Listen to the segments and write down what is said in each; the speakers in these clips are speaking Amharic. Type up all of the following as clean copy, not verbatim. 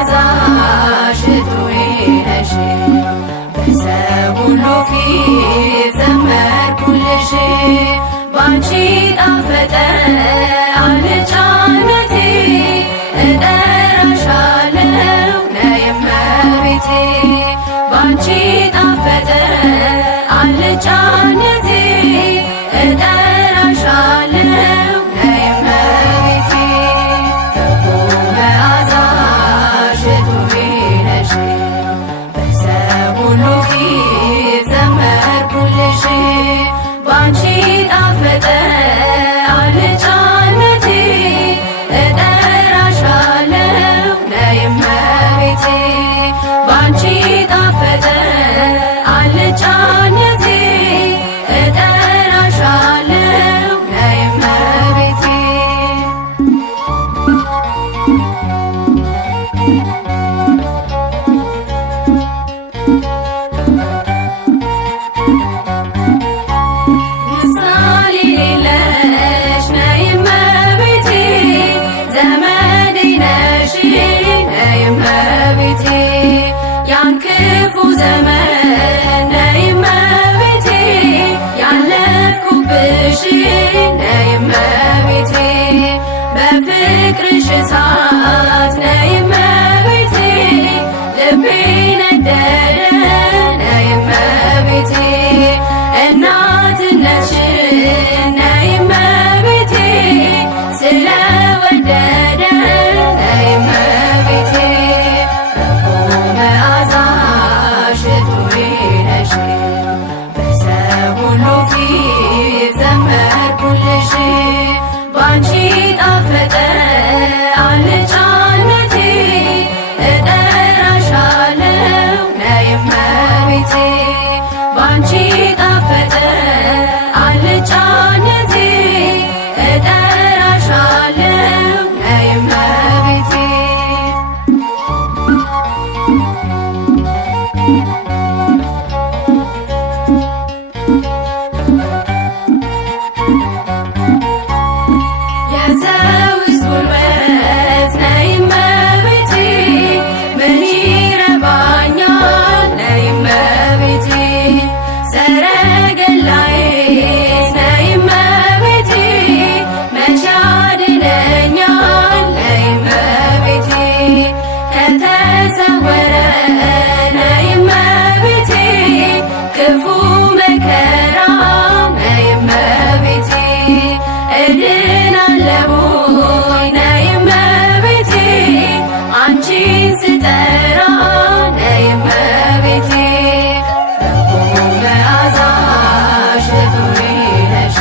መዓዛሽ ሽቱዬ ነሽ በሰው ሁሉ ፊት ዘመርኩልሽ ባንቺ ጣፈጠ አልጫነቴ እጠራሻለሁ ነይ እመቤቴ ባንቺ ጣፈጠ አልጫነቴ እጠራሻለሁ ነይ እመቤቴ መዓዛሽ ሽቱዬ ነሽ በሰው ሁሉ ፊት ዘመርኩልሽ ባንቺ ጣፈጠ አልጫነቴ እጠራሻለሁ ነይ እመቤቴ ባንቺ ጣፈጠ አልጫነቴ እጠራሻለሁ ነይ እመቤቴ ምሳሌ የሌለሽ ነይ እመቤቴ ዘመዴ ነሽ ነይ እመቤቴ ያን ክፉ ዘመን ነይ እመቤቴ ያለፍኩብሽ ነይ እመቤቴ በፍቅርሽ እሳት ነይ እመቤቴ ልቤ ነደደ ነይ እመቤቴ እናትነትሽን ነይ እመቤቴ ስለወደደ ነይ እመቤቴ መዓዛሽ ሽቱዬ ነሽ በሰው ሁሉ ፊት ዘመርኩልሽ ባንቺ ጣፈጠ አልጫነቴ እጠራሻለሁ ነይ እመቤቴ ባንቺ ጣፈጠ አልጫነቴ እጠራሻለሁ ነይ እመቤቴ የሰውስ ጉልበት ነይ እመቤቴ ምን ይረባኛል ነይ እመቤቴ ሰረገላዬስ ነይ እመቤቴ መቼ ያድነኛል ነይ እመቤቴ ከተሰወረ ነይ እመቤቴ ክፉ መከራ ነይ እመቤቴ እድናለሁኝ ነይ እመቤቴ አንቺን ስጠራ ነይ እመቤቴ መዓዛሽ ሽቱዬ ነሽ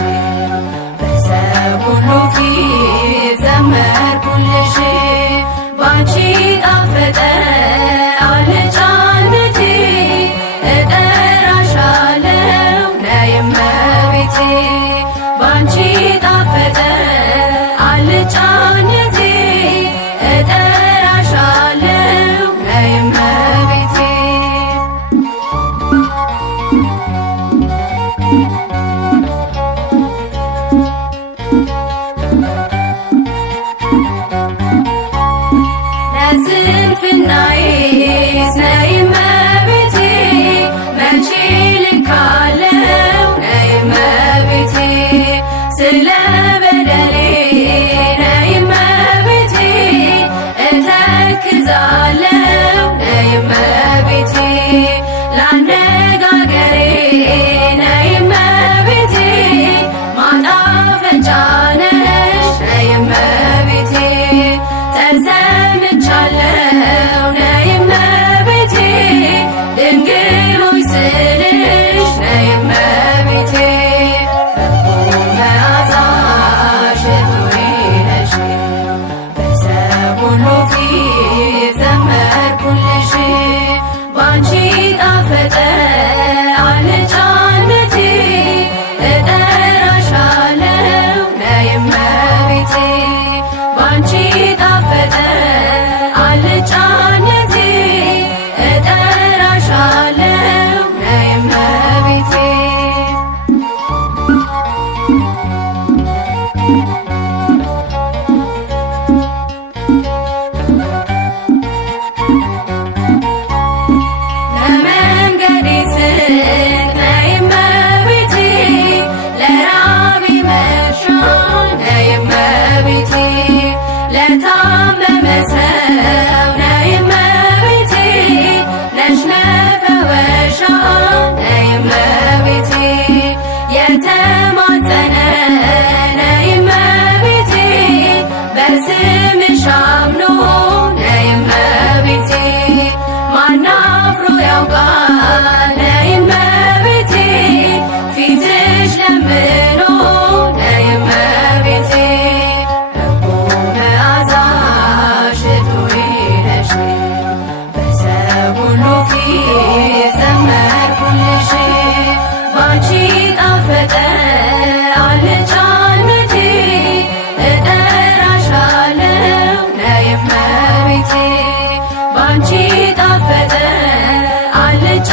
በሰው ሁሉ ፊት ዘመርኩልሽ ባንቺ ጣፈጠ አልጫነቴ እጠራሻለሁ ነይ እመቤቴ ባንቺ ጣፈጠ አልጫነቴ እጠራሻለሁ ነይ እመቤቴ ለስንፍናዬስ ነይ እመቤቴ መቼ ልካለው ነይ እመቤቴ ስለ በደሌ ነይ እመቤቴ እተክዛለው ነይ እመቤቴ ላነጋገሬ ነይ እመቤቴ ማጣፈጫ ነሽ ነይ እመቤቴ ተሰምቻለሁ ነይ እመቤቴ ድንግል ሆይ ስልሽ ነይ እመቤቴ መዓዛሽ ሽቱዬ ነሽ በሰው ሁሉ ፊት ዘመርኩልሽ ባንቺ ጣፈጠ አልጫነቴ እጠራሻለሁ ነይ እመቤቴ ባንቺ ጣፈጠ አልጫነቴ እጠራሻለሁ ነይ እመቤቴ እመቤቴ ባንቺ ጣፈጠ አልጫ